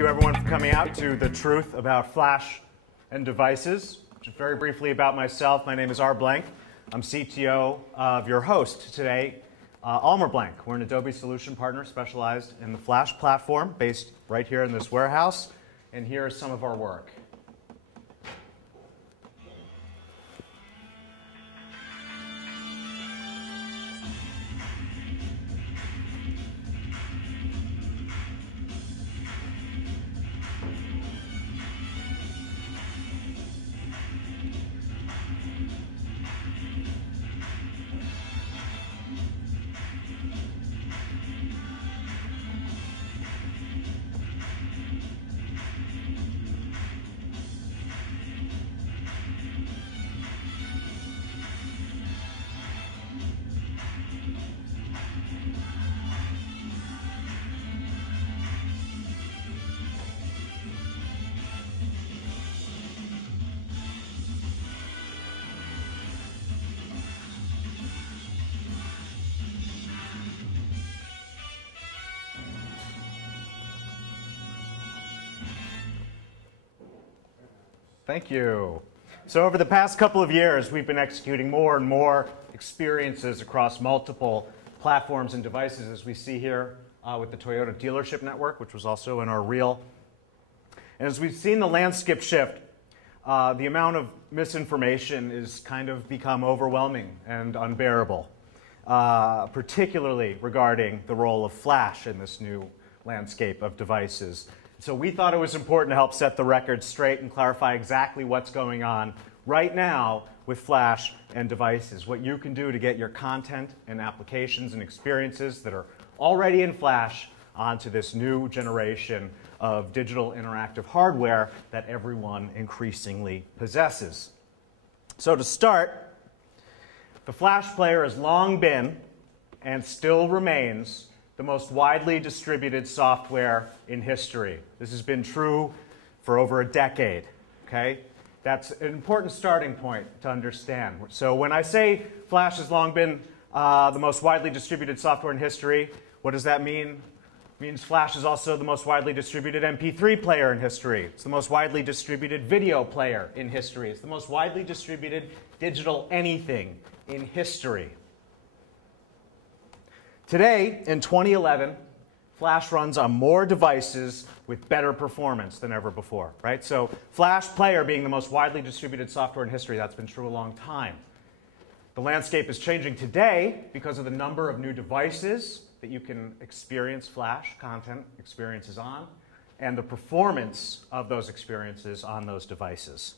you everyone for coming out to The Truth About Flash and Devices. Just very briefly about myself, my name is R. Blank. I'm CTO of your host today, Almer Blank. We're an Adobe solution partner specialized in the Flash platform based right here in this warehouse. And here is some of our work. Thank you. So over the past couple of years, we've been executing more and more experiences across multiple platforms and devices, as we see here with the Toyota dealership network, which was also in our reel. And as we've seen the landscape shift, the amount of misinformation is kind of become overwhelming and unbearable, particularly regarding the role of Flash in this new landscape of devices. So we thought it was important to help set the record straight and clarify exactly what's going on right now with Flash and devices, what you can do to get your content and applications and experiences that are already in Flash onto this new generation of digital interactive hardware that everyone increasingly possesses. So to start, the Flash player has long been and still remains the most widely distributed software in history. This has been true for over a decade, okay? That's an important starting point to understand. So when I say Flash has long been the most widely distributed software in history, what does that mean? It means Flash is also the most widely distributed MP3 player in history. It's the most widely distributed video player in history. It's the most widely distributed digital anything in history. Today, in 2011, Flash runs on more devices with better performance than ever before, right? So Flash Player being the most widely distributed software in history, that's been true a long time. The landscape is changing today because of the number of new devices that you can experience Flash content experiences on, and the performance of those experiences on those devices.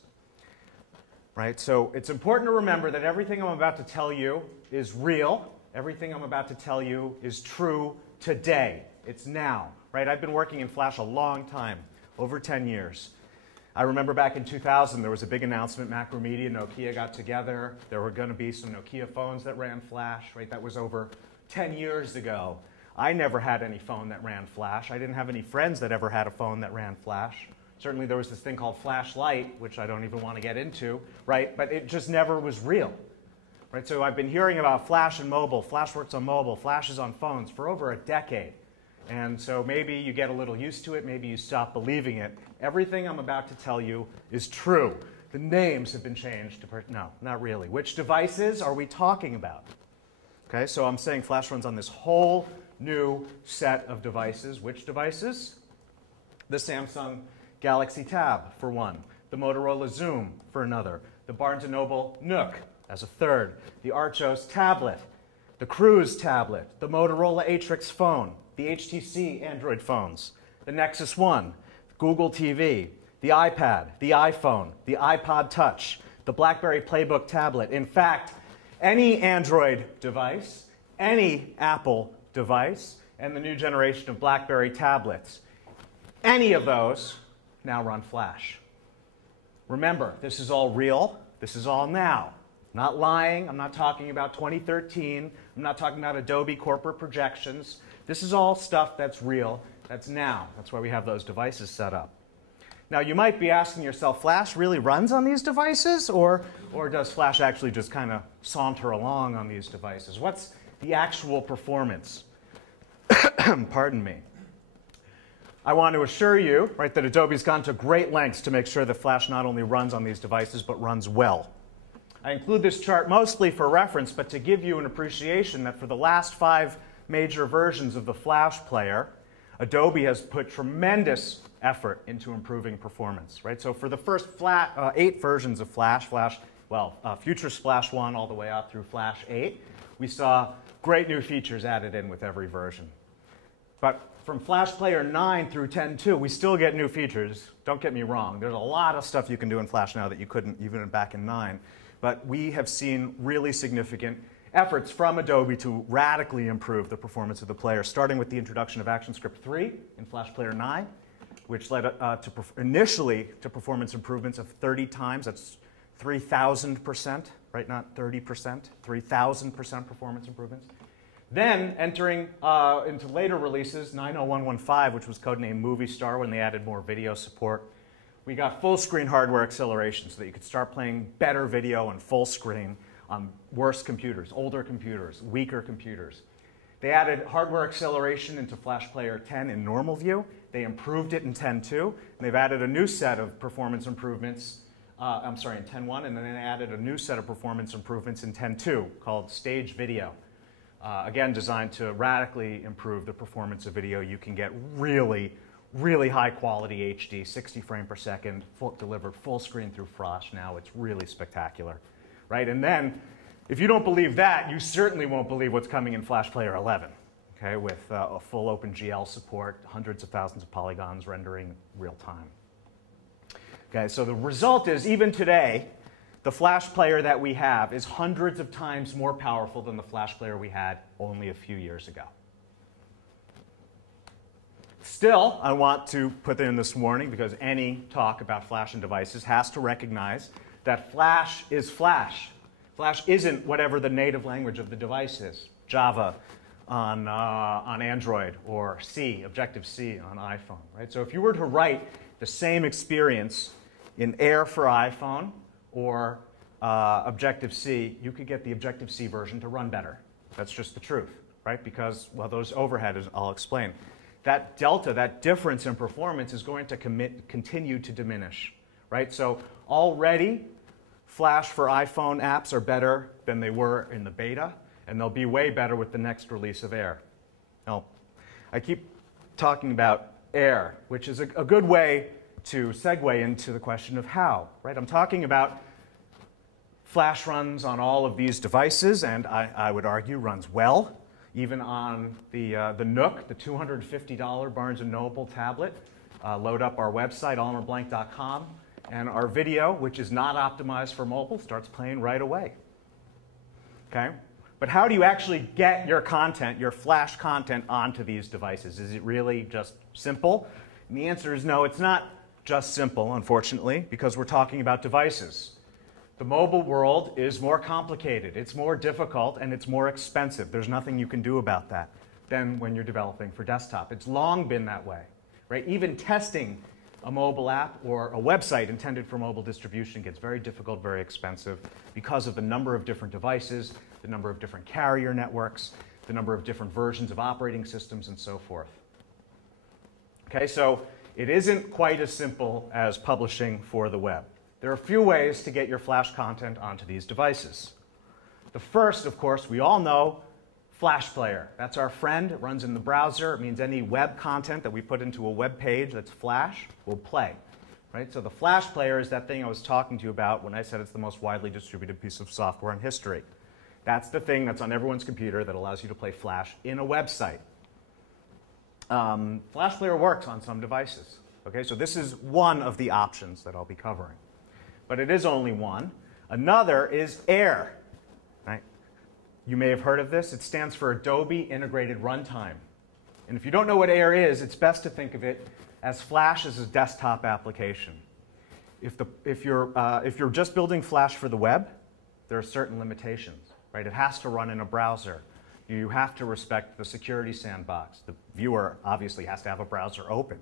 Right? So it's important to remember that everything I'm about to tell you is real. Everything I'm about to tell you is true today. It's now, right? I've been working in Flash a long time, over 10 years. I remember back in 2000, there was a big announcement. Macromedia, Nokia got together. There were going to be some Nokia phones that ran Flash, right? That was over 10 years ago. I never had any phone that ran Flash. I didn't have any friends that ever had a phone that ran Flash. Certainly there was this thing called Flashlight, which I don't even want to get into, right? But it just never was real. Right, so I've been hearing about Flash and mobile, Flash works on mobile, Flash is on phones for over a decade. And so maybe you get a little used to it, maybe you stop believing it. Everything I'm about to tell you is true. The names have been changed to, no, not really. Which devices are we talking about? Okay, so I'm saying Flash runs on this whole new set of devices. Which devices? The Samsung Galaxy Tab, for one. The Motorola Zoom, for another. The Barnes & Noble Nook, as a third, the Archos tablet, the Cruise tablet, the Motorola Atrix phone, the HTC Android phones, the Nexus One, Google TV, the iPad, the iPhone, the iPod Touch, the BlackBerry Playbook tablet. In fact, any Android device, any Apple device, and the new generation of BlackBerry tablets, any of those now run Flash. Remember, this is all real. This is all now. I'm not lying. I'm not talking about 2013. I'm not talking about Adobe corporate projections. This is all stuff that's real. That's now. That's why we have those devices set up. Now, you might be asking yourself, Flash really runs on these devices? Or does Flash actually just kind of saunter along on these devices? What's the actual performance? Pardon me. I want to assure you, right, that Adobe's gone to great lengths to make sure that Flash not only runs on these devices, but runs well. I include this chart mostly for reference, but to give you an appreciation that for the last 5 major versions of the Flash player, Adobe has put tremendous effort into improving performance, right? So for the first 8 versions of Flash, Future Flash 1 all the way up through Flash 8, we saw great new features added in with every version. But from Flash Player 9 through 10.2, we still get new features. Don't get me wrong. There's a lot of stuff you can do in Flash now that you couldn't even back in 9. But we have seen really significant efforts from Adobe to radically improve the performance of the player, starting with the introduction of ActionScript 3 in Flash Player 9, which led initially to performance improvements of 30 times. That's 3,000%, right? Not 30%, 3,000% performance improvements. Then entering into later releases, 90115, which was codenamed Movie Star when they added more video support, we got full screen hardware acceleration so that you could start playing better video on full screen on worse computers, older computers, weaker computers. They added hardware acceleration into Flash Player 10 in normal view. They improved it in 10.2, and they've added a new set of performance improvements, in 10.1, and then they added a new set of performance improvements in 10.2 called Stage Video. Again, designed to radically improve the performance of video. You can get really high quality HD, 60 frames per second, delivered full screen through Flash now. It's really spectacular, right? And then, if you don't believe that, you certainly won't believe what's coming in Flash Player 11, okay, with a full OpenGL support, hundreds of thousands of polygons rendering real time. Okay, so the result is, even today, the Flash player that we have is hundreds of times more powerful than the Flash player we had only a few years ago. Still, I want to put in this warning because any talk about Flash and devices has to recognize that Flash is Flash. Flash isn't whatever the native language of the device is. Java on Android or C, Objective-C on iPhone, right? So if you were to write the same experience in Air for iPhone or Objective-C, you could get the Objective-C version to run better. That's just the truth, right? Because, well, those overhead, I'll explain. That delta, that difference in performance is going to continue to diminish, right? So already, Flash for iPhone apps are better than they were in the beta, and they'll be way better with the next release of Air. Now, I keep talking about Air, which is a good way to segue into the question of how, right? I'm talking about Flash runs on all of these devices, and I would argue runs well, even on the Nook, the $250 Barnes & Noble tablet. Load up our website, almerblank.com, and our video, which is not optimized for mobile, starts playing right away. Okay? But how do you actually get your content, your Flash content, onto these devices? Is it really just simple? And the answer is no, it's not just simple, unfortunately, because we're talking about devices. The mobile world is more complicated, it's more difficult, and it's more expensive. There's nothing you can do about that than when you're developing for desktop. It's long been that way, right? Even testing a mobile app or a website intended for mobile distribution gets very difficult, very expensive because of the number of different devices, the number of different carrier networks, the number of different versions of operating systems, and so forth. Okay, so it isn't quite as simple as publishing for the web. There are a few ways to get your Flash content onto these devices. The first, of course, we all know, Flash Player. That's our friend. It runs in the browser. It means any web content that we put into a web page that's Flash will play. Right? So the Flash Player is that thing I was talking to you about when I said it's the most widely distributed piece of software in history. That's the thing that's on everyone's computer that allows you to play Flash in a website. Flash Player works on some devices. Okay, so this is one of the options that I'll be covering. But it is only one. Another is Air. Right? You may have heard of this. It stands for Adobe Integrated Runtime. And if you don't know what Air is, it's best to think of it as Flash as a desktop application. If you're just building Flash for the web, there are certain limitations. Right? It has to run in a browser. You have to respect the security sandbox. The viewer obviously has to have a browser open.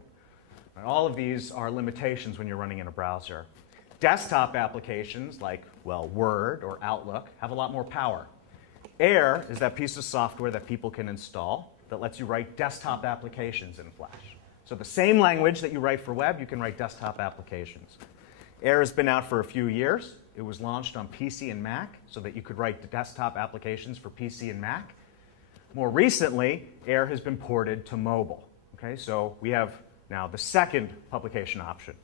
And all of these are limitations when you're running in a browser. Desktop applications like, well, Word or Outlook have a lot more power. Air is that piece of software that people can install that lets you write desktop applications in Flash. So the same language that you write for web, you can write desktop applications. Air has been out for a few years. It was launched on PC and Mac so that you could write desktop applications for PC and Mac. More recently, Air has been ported to mobile. Okay, so we have now the second publication option.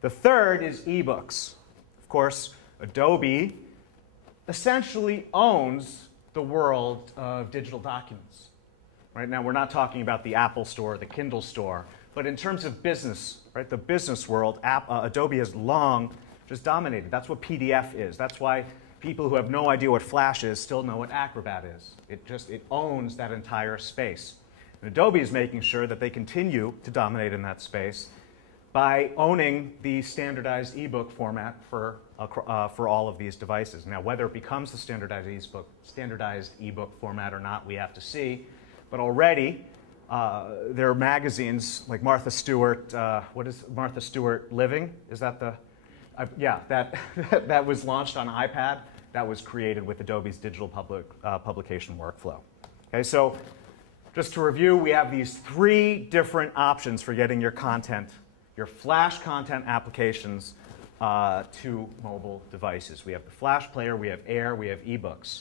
The third is ebooks. Of course, Adobe essentially owns the world of digital documents. Right now, we're not talking about the Apple Store, the Kindle Store, but in terms of business, right, the business world, Adobe has long just dominated. That's what PDF is. That's why people who have no idea what Flash is still know what Acrobat is. It owns that entire space. And Adobe is making sure that they continue to dominate in that space by owning the standardized ebook format for all of these devices. Now, whether it becomes the standardized ebook format or not, we have to see. But already, there are magazines like Martha Stewart. What is Martha Stewart Living? Is that the? Yeah, that was launched on iPad. That was created with Adobe's digital publication workflow. Okay, so just to review, we have these three different options for getting your content, your Flash content applications to mobile devices. We have the Flash player, we have Air, we have ebooks.